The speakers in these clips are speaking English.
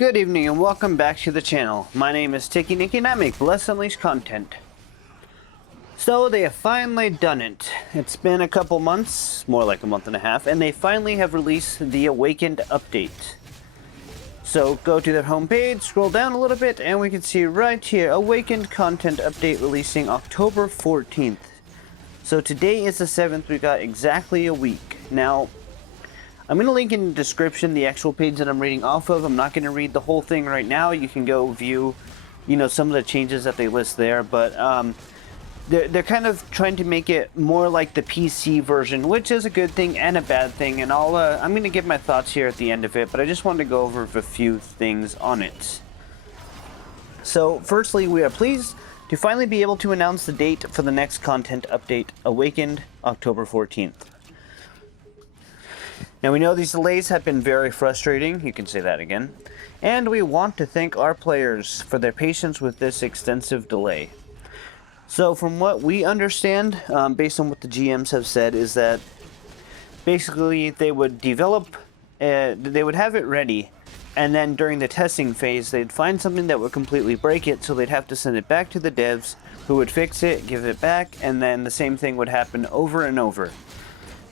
Good evening and welcome back to the channel. My name is Tiki Nikki and I make Bless Unleashed content. So they have finally done it. It's been a couple months, more like a month and a half, and they finally have released the Awakened update. So go to their homepage, scroll down a little bit, and we can see right here, Awakened content update releasing October 14th. So today is the 7th, we got exactly a week. Now, I'm going to link in the description the actual page that I'm reading off of. I'm not going to read the whole thing right now. You can go view, some of the changes that they list there. But they're kind of trying to make it more like the PC version, which is a good thing and a bad thing. And I'm going to give my thoughts here at the end of it. But I just wanted to go over a few things on it. So firstly, we are pleased to finally be able to announce the date for the next content update, Awakened, October 14th. Now we know these delays have been very frustrating, you can say that again, and we want to thank our players for their patience with this extensive delay. So from what we understand, based on what the GMs have said, is that basically they would develop, they would have it ready, and then during the testing phase they'd find something that would completely break it, so they'd have to send it back to the devs, who would fix it, give it back, and then the same thing would happen over and over.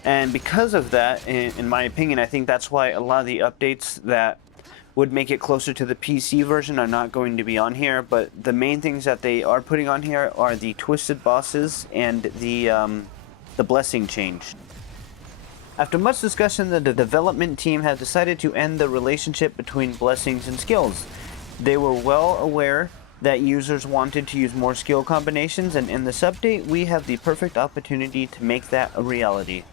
And because of that, in my opinion, I think that's why a lot of the updates that would make it closer to the PC version are not going to be on here. But the main things that they are putting on here are the twisted bosses and the blessing change. After much discussion, the development team has decided to end the relationship between blessings and skills. They were well aware that users wanted to use more skill combinations, and in this update, we have the perfect opportunity to make that a reality.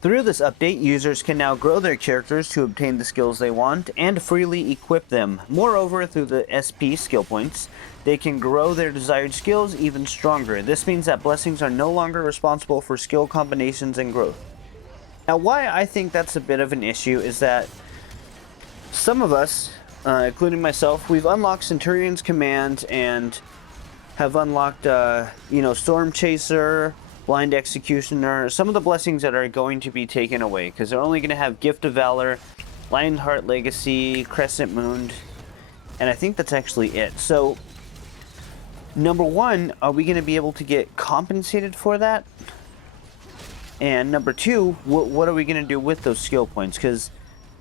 Through this update, users can now grow their characters to obtain the skills they want and freely equip them. Moreover, through the SP skill points, they can grow their desired skills even stronger. This means that blessings are no longer responsible for skill combinations and growth. Now, why I think that's a bit of an issue is that some of us, including myself, we've unlocked Centurion's Command and have unlocked, Storm Chaser, Blind Executioner, some of the blessings that are going to be taken away, because they're only going to have Gift of Valor, Lionheart Legacy, Crescent Moon, and I think that's actually it. So, number one, are we going to be able to get compensated for that? And number two, what are we going to do with those skill points? Because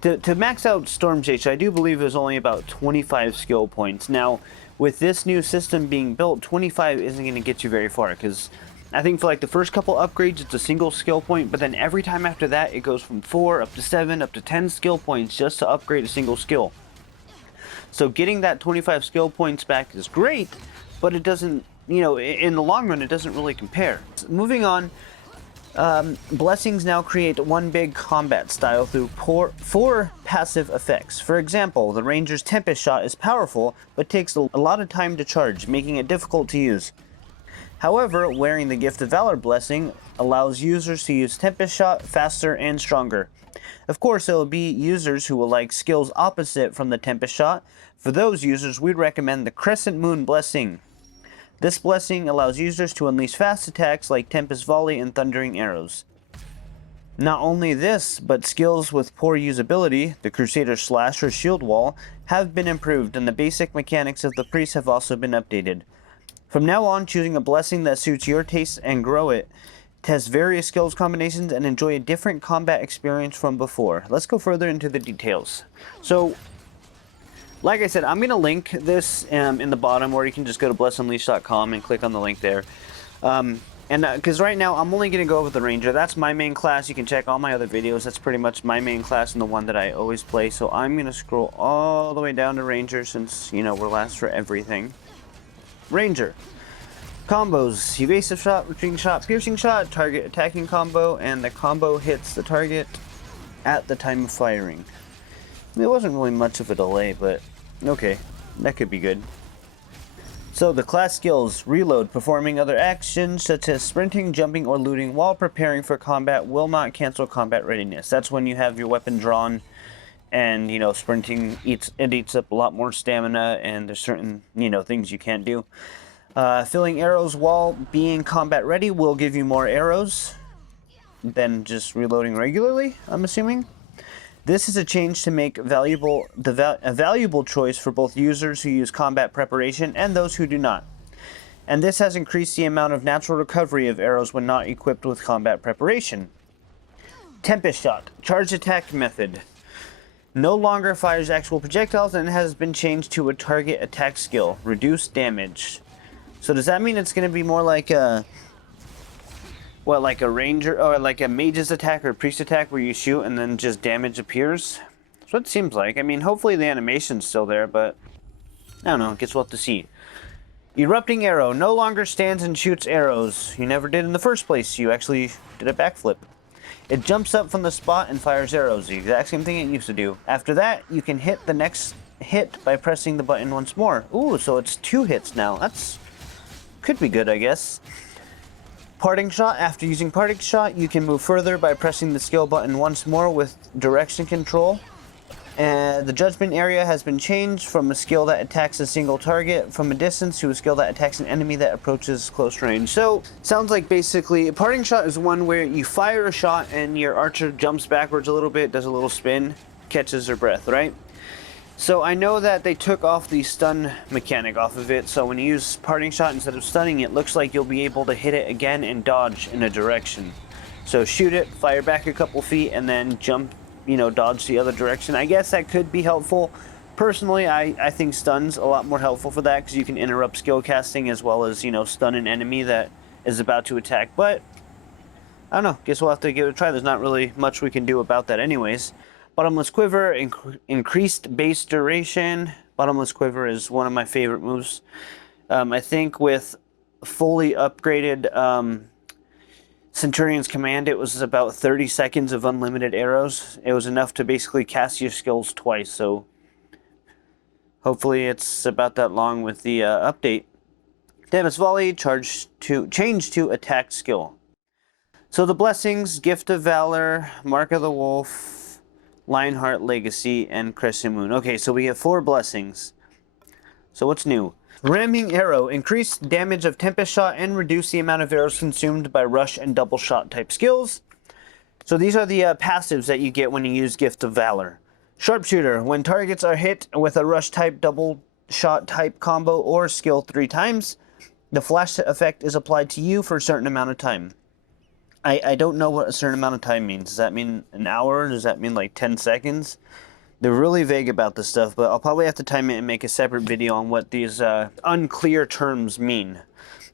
to max out Storm Chaser, I do believe it was only about 25 skill points. Now, with this new system being built, 25 isn't going to get you very far, because I think for like the first couple upgrades, it's a single skill point, but then every time after that, it goes from 4 up to 7 up to 10 skill points just to upgrade a single skill. So getting that 25 skill points back is great, but it doesn't, in the long run, it doesn't really compare. Moving on, blessings now create one big combat style through 4 passive effects. For example, the Ranger's Tempest Shot is powerful, but takes a lot of time to charge, making it difficult to use. However, wearing the Gift of Valor blessing allows users to use Tempest Shot faster and stronger. Of course, there will be users who will like skills opposite from the Tempest Shot. For those users, we'd recommend the Crescent Moon blessing. This blessing allows users to unleash fast attacks like Tempest Volley and Thundering Arrows. Not only this, but skills with poor usability, the Crusader Slash or Shield Wall, have been improved, and the basic mechanics of the Priest have also been updated. From now on, choosing a blessing that suits your taste and grow it. Test various skills combinations and enjoy a different combat experience from before. Let's go further into the details. So, like I said, I'm going to link this in the bottom, or you can just go to blessunleashed.com and click on the link there. Because right now, I'm only going to go over the Ranger. That's my main class. You can check all my other videos. That's pretty much my main class and the one that I always play. So I'm going to scroll all the way down to Ranger since, we're last for everything. Ranger. Combos: evasive shot, retreating shot, piercing shot, target attacking combo, and the combo hits the target at the time of firing. It wasn't really much of a delay, but okay, that could be good. So the class skills: reload. Performing other actions such as sprinting, jumping, or looting while preparing for combat will not cancel combat readiness. That's when you have your weapon drawn and, sprinting eats up a lot more stamina, and there's certain, things you can't do. Filling arrows while being combat ready will give you more arrows than just reloading regularly, I'm assuming. This is a change to make a valuable choice for both users who use combat preparation and those who do not. And this has increased the amount of natural recovery of arrows when not equipped with combat preparation. Tempest Shot, charge attack method. No longer fires actual projectiles and has been changed to a target attack skill, reduce damage. So does that mean it's going to be more like a, what, like a ranger or like a mage's attack or a priest attack where you shoot and then just damage appears? That's what it seems like. I mean, hopefully the animation's still there, but I don't know, guess we'll have to see. Erupting Arrow no longer stands and shoots arrows. You never did in the first place. You actually did a backflip. It jumps up from the spot and fires arrows, the exact same thing it used to do. After that, you can hit the next hit by pressing the button once more. Ooh, so it's 2 hits now. That's could be good, I guess. Parting Shot. After using Parting Shot, you can move further by pressing the skill button once more with direction control. And the judgment area has been changed from a skill that attacks a single target from a distance to a skill that attacks an enemy that approaches close range. So, sounds like basically, Parting Shot is one where you fire a shot and your archer jumps backwards a little bit, does a little spin, catches her breath, right? So I know that they took off the stun mechanic off of it, so when you use Parting Shot instead of stunning, it looks like you'll be able to hit it again and dodge in a direction. So shoot it, fire back a couple feet, and then jump, you know, dodge the other direction. I guess that could be helpful. Personally, I think stun's a lot more helpful for that because you can interrupt skill casting as well as, you know, stun an enemy that is about to attack. But, I don't know. Guess we'll have to give it a try. There's not really much we can do about that anyways. Bottomless Quiver, increased base duration. Bottomless Quiver is one of my favorite moves. I think with fully upgraded Centurion's Command, it was about 30 seconds of unlimited arrows. It was enough to basically cast your skills twice, so hopefully it's about that long with the update. Tempest Volley, change to attack skill. So the blessings, Gift of Valor, Mark of the Wolf, Lionheart Legacy, and Crescent Moon. Okay, so we have 4 blessings. So what's new? Ramming Arrow, increase damage of Tempest Shot and reduce the amount of arrows consumed by rush and double shot type skills. So these are the passives that you get when you use Gift of Valor. Sharpshooter, when targets are hit with a rush type, double shot type combo or skill 3 times, the flash effect is applied to you for a certain amount of time. I don't know what a certain amount of time means. Does that mean an hour? Does that mean like 10 seconds? They're really vague about this stuff, but I'll probably have to time it and make a separate video on what these unclear terms mean.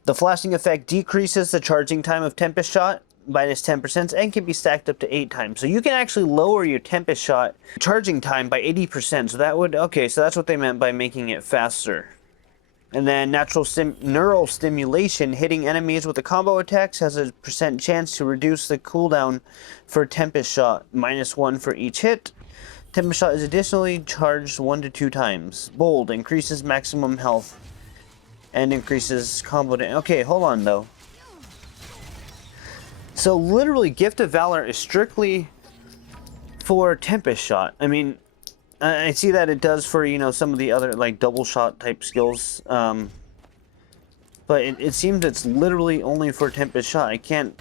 The flashing effect decreases the charging time of Tempest Shot minus 10% and can be stacked up to 8 times. So you can actually lower your Tempest Shot charging time by 80%. So that would, okay, so that's what they meant by making it faster. And then neural stimulation, hitting enemies with the combo attacks has a % chance to reduce the cooldown for Tempest Shot, -1 for each hit. Tempest Shot is additionally charged 1 to 2 times. Bold, increases maximum health and increases combo damage. Okay, hold on though. So literally Gift of Valor is strictly for Tempest Shot. I mean, I see that it does for, you know, some of the other like double shot type skills. But it seems it's literally only for Tempest Shot. I can't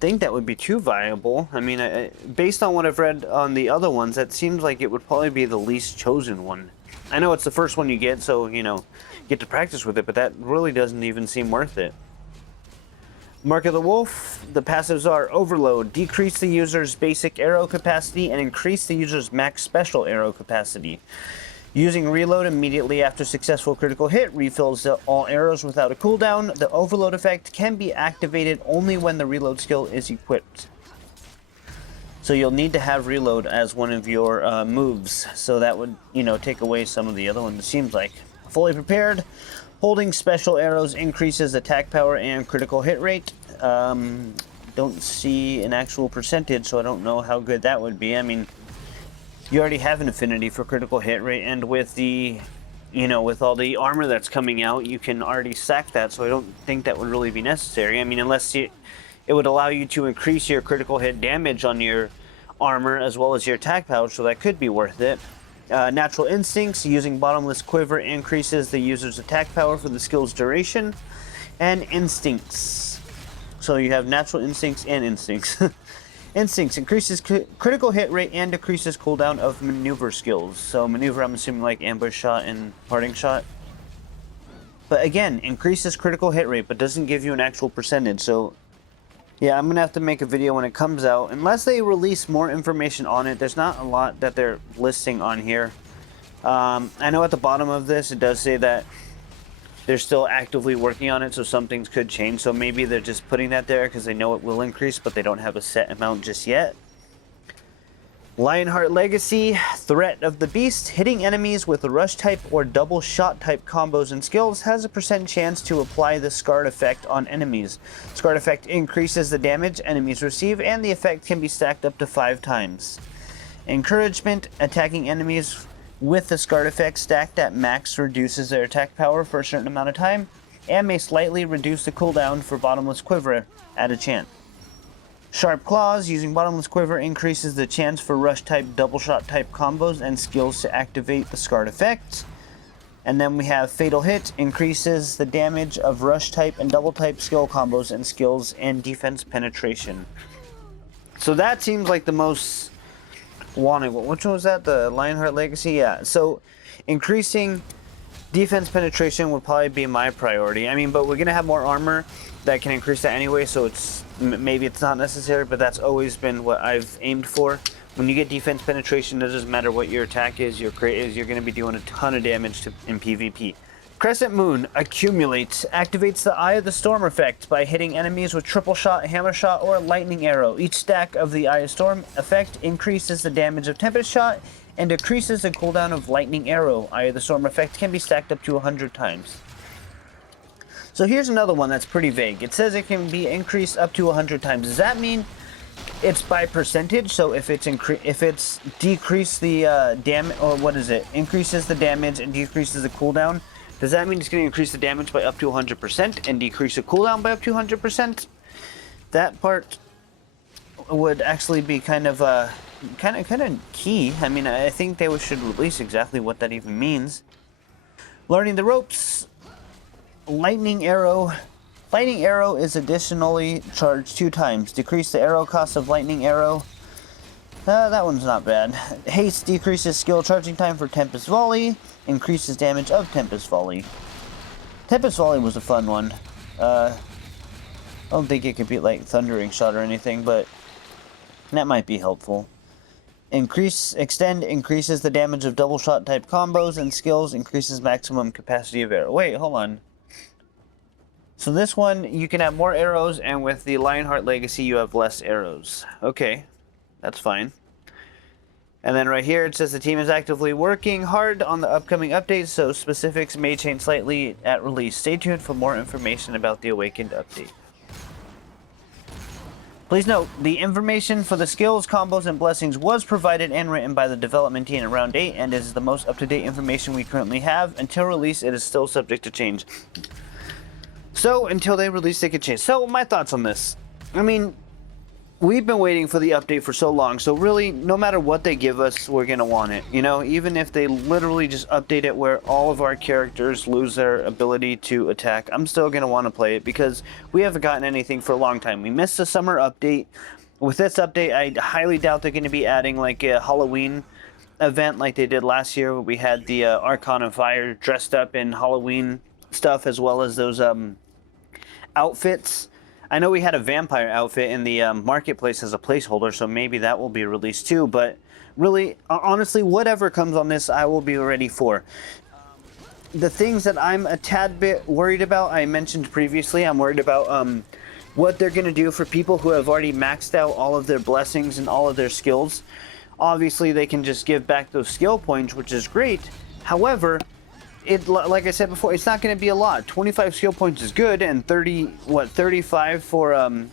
think that would be too viable. I mean, based on what I've read on the other ones, that seems like it would probably be the least chosen one. I know it's the first one you get, so, you know, get to practice with it, but that really doesn't even seem worth it. Mark of the Wolf, the passives are Overload, decrease the user's basic arrow capacity and increase the user's max special arrow capacity. Using Reload immediately after successful critical hit refills all arrows without a cooldown. The Overload effect can be activated only when the Reload skill is equipped. So you'll need to have Reload as one of your moves, so that would, you know, take away some of the other ones, it seems like. Fully Prepared, holding special arrows increases attack power and critical hit rate. Don't see an actual percentage, so I don't know how good that would be. I mean, you already have an affinity for critical hit rate, and with the, you know, with all the armor that's coming out, you can already stack that, so I don't think that would really be necessary. I mean, unless it would allow you to increase your critical hit damage on your armor as well as your attack power, so that could be worth it. Natural Instincts, using Bottomless Quiver increases the user's attack power for the skill's duration. And Instincts. So you have Natural Instincts and Instincts. Instincts increases critical hit rate and decreases cooldown of maneuver skills. So maneuver, I'm assuming like ambush shot and parting shot. But again, increases critical hit rate, but doesn't give you an actual percentage. So yeah, I'm going to have to make a video when it comes out. Unless they release more information on it, there's not a lot that they're listing on here. I know at the bottom of this, it does say that they're still actively working on it, so some things could change. So maybe they're just putting that there because they know it will increase, but they don't have a set amount just yet. Lionheart Legacy, Threat of the Beast. Hitting enemies with rush type or double shot type combos and skills has a % chance to apply the Scarred effect on enemies. Scarred effect increases the damage enemies receive, and the effect can be stacked up to 5 times. Encouragement, attacking enemies with the Scarred effect stacked at max reduces their attack power for a certain amount of time, and may slightly reduce the cooldown for Bottomless Quiver at a chance. Sharp Claws, using Bottomless Quiver increases the chance for rush type, double shot type combos and skills to activate the Scarred effect. And then we have Fatal Hit, increases the damage of rush type and double type skill combos and skills and defense penetration. So that seems like the most wanted. Which one was that? The Lionheart Legacy? Yeah. So increasing defense penetration would probably be my priority. I mean, but we're going to have more armor that can increase that anyway, so maybe it's not necessary, but that's always been what I've aimed for. When you get defense penetration, it doesn't matter what your attack is, you're going to be doing a ton of damage in PvP. Crescent Moon accumulates, activates the Eye of the Storm effect by hitting enemies with triple shot, hammer shot, or lightning arrow. Each stack of the Eye of Storm effect increases the damage of Tempest shot and decreases the cooldown of lightning arrow. Eye of the Storm effect can be stacked up to 100 times. So here's another one that's pretty vague. It says it can be increased up to 100 times. Does that mean it's by percentage? So if it's decreased the damage, or what is it? Increases the damage and decreases the cooldown. Does that mean it's going to increase the damage by up to 100% and decrease the cooldown by up to 100%? That part would actually be kind of key. I mean, I think they should release exactly what that even means. Learning the ropes. Lightning Arrow. Lightning Arrow is additionally charged 2 times. Decrease the arrow cost of Lightning Arrow. That one's not bad. Haste decreases skill charging time for Tempest Volley. Increases damage of Tempest Volley. Tempest Volley was a fun one. I don't think it could beat like Thundering Shot or anything, but that might be helpful. Extend increases the damage of double shot type combos and skills. Increases maximum capacity of arrow. Wait, hold on. So this one, you can have more arrows, and with the Lionheart Legacy, you have less arrows. Okay, that's fine. And then right here, it says the team is actively working hard on the upcoming updates, so specifics may change slightly at release. Stay tuned for more information about the Awakened update. Please note, the information for the skills, combos, and blessings was provided and written by the development team at Round 8, and is the most up-to-date information we currently have. Until release, it is still subject to change. So, until they release, they could change. So, my thoughts on this. I mean, we've been waiting for the update for so long, so really, no matter what they give us, we're going to want it. You know, even if they literally just update it where all of our characters lose their ability to attack, I'm still going to want to play it because we haven't gotten anything for a long time. We missed the summer update. With this update, I highly doubt they're going to be adding like a Halloween event like they did last year, where we had the Archon of Fire dressed up in Halloween stuff, as well as those outfits. I know we had a vampire outfit in the marketplace as a placeholder, so maybe that will be released too, but really, honestly, whatever comes on this, I will be ready for. The things that I'm a tad bit worried about, I mentioned previously, I'm worried about what they're going to do for people who have already maxed out all of their blessings and all of their skills. Obviously, they can just give back those skill points, which is great. However, like I said before, it's not going to be a lot. 25 skill points is good, and 35 for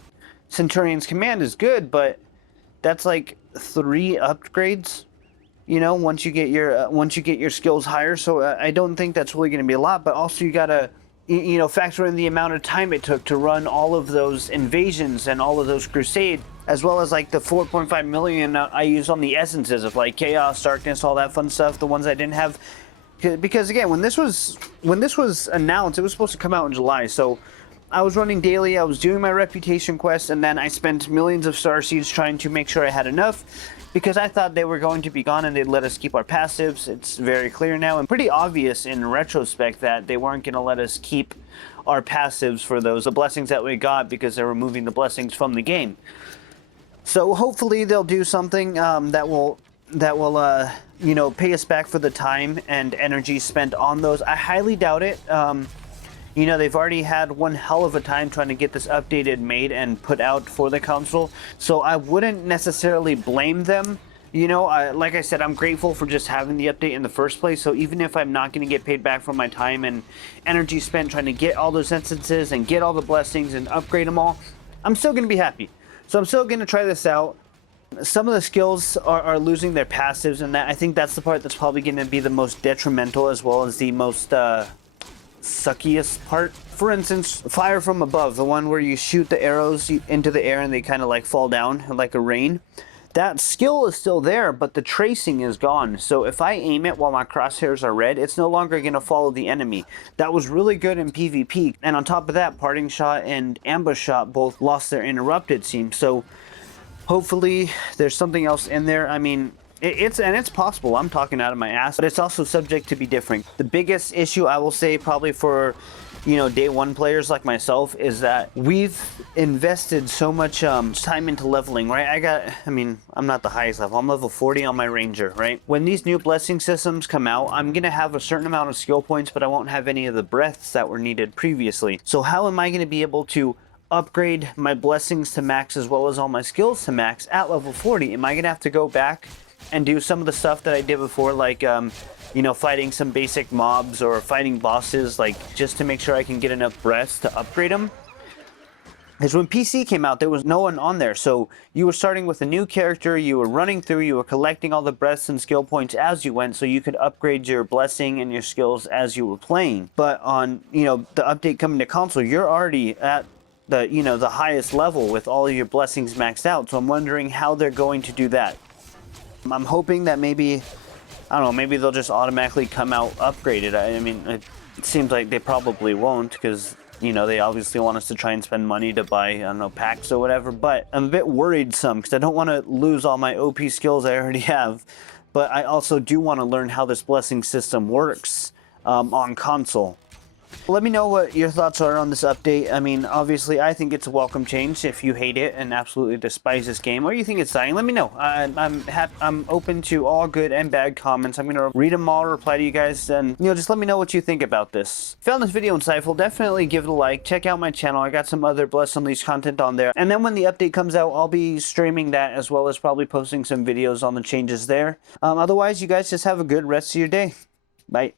Centurion's Command is good, but that's like 3 upgrades, you know, once you get your skills higher. So I don't think that's really going to be a lot, but also you got to, you know, factor in the amount of time it took to run all of those invasions and all of those crusade, as well as like the 4.5 million I used on the essences of like chaos, darkness, all that fun stuff, the ones I didn't have. Because again, when this was announced, it was supposed to come out in July, so I was running daily, I was doing my reputation quest, and then I spent millions of star seeds trying to make sure I had enough, because I thought they were going to be gone and they'd let us keep our passives. It's very clear now and pretty obvious in retrospect that they weren't going to let us keep our passives for the blessings that we got, because they're removing the blessings from the game. So hopefully they'll do something that will you know, pay us back for the time and energy spent on those. I highly doubt it. You know, they've already had one hell of a time trying to get this updated made and put out for the console, so I wouldn't necessarily blame them. You know, like I said, I'm grateful for just having the update in the first place, so even if I'm not going to get paid back for my time and energy spent trying to get all those instances and get all the blessings and upgrade them all, I'm still going to be happy. So I'm still going to try this out. Some of the skills are losing their passives, and I think that's the part that's probably going to be the most detrimental, as well as the most suckiest part. For instance, fire from above, the one where you shoot the arrows into the air and they kind of like fall down like a rain. That skill is still there, but the tracing is gone. So if I aim it while my crosshairs are red, it's no longer going to follow the enemy. That was really good in PvP. And on top of that, parting shot and ambush shot both lost their interrupt, it seems. So hopefully there's something else in there. I mean, it's possible. I'm talking out of my ass, but it's also subject to be different. The biggest issue I will say probably for, you know, day one players like myself is that we've invested so much time into leveling, right? I mean, I'm not the highest level. I'm level 40 on my ranger, right? When these new blessing systems come out, I'm gonna have a certain amount of skill points, but I won't have any of the breaths that were needed previously. So how am I gonna be able to upgrade my blessings to max as well as all my skills to max at level 40? Am I gonna have to go back and do some of the stuff that I did before, like you know, fighting some basic mobs or fighting bosses, like just to make sure I can get enough breaths to upgrade them? Because when PC came out, there was no one on there, so you were starting with a new character, you were running through, you were collecting all the breaths and skill points as you went, so you could upgrade your blessing and your skills as you were playing. But on, you know, the update coming to console, you're already at the, you know, the highest level with all of your blessings maxed out, so I'm wondering how they're going to do that. I'm hoping that maybe, I don't know, maybe they'll just automatically come out upgraded. I mean, it seems like they probably won't, because, you know, they obviously want us to try and spend money to buy, I don't know, packs or whatever. But I'm a bit worried because I don't want to lose all my OP skills I already have. But I also do want to learn how this blessing system works on console. Let me know what your thoughts are on this update. I mean, obviously, I think it's a welcome change. If you hate it and absolutely despise this game, or you think it's dying, let me know. I'm open to all good and bad comments. I'm gonna read them all, reply to you guys, and, you know, just let me know what you think about this. If you found this video insightful, definitely give it a like. Check out my channel. I got some other Bless Unleashed content on there. And then when the update comes out, I'll be streaming that, as well as probably posting some videos on the changes there. Otherwise, you guys just have a good rest of your day. Bye.